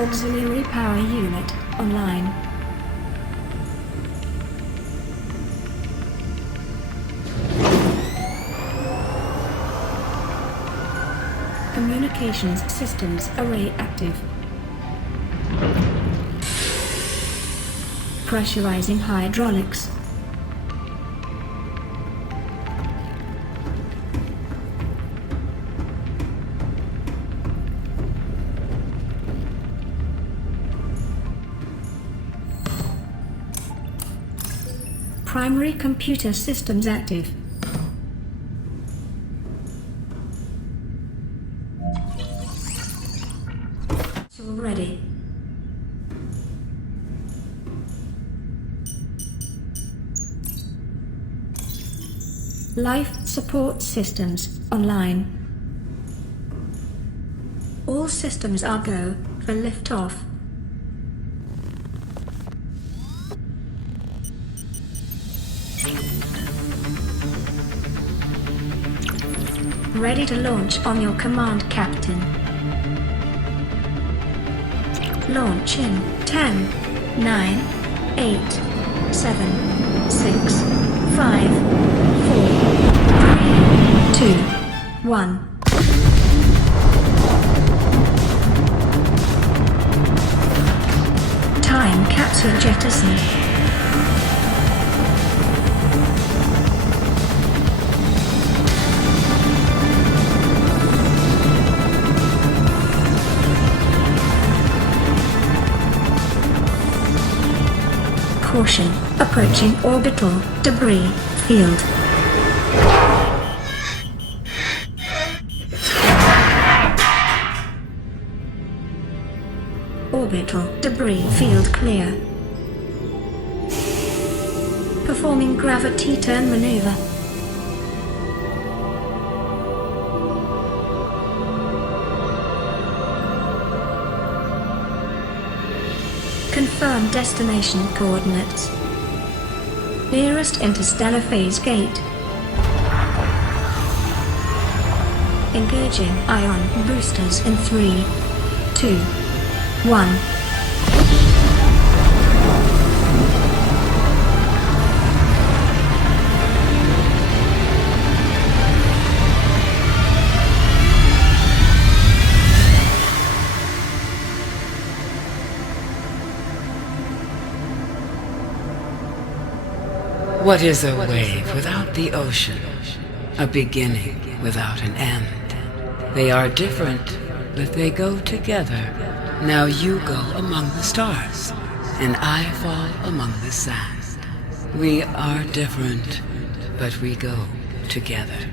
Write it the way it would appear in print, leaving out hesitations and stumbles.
Auxiliary power unit online. Communications systems array active. Pressurizing hydraulics. Primary computer systems active. Ready. Life support systems online. All systems are go for liftoff. Ready to launch on your command, Captain. Launch in 10, 9, 8, 7, 6, 5, 4, 3, 2, 1. Time capsule jettisoned. Caution, approaching orbital debris field. Orbital debris field clear. Performing gravity turn maneuver. Confirm destination coordinates. Nearest interstellar phase gate. Engaging ion boosters in 3, 2, 1. What is a wave without the ocean? A beginning without an end. They are different, but they go together. Now you go among the stars, and I fall among the sand. We are different, but we go together.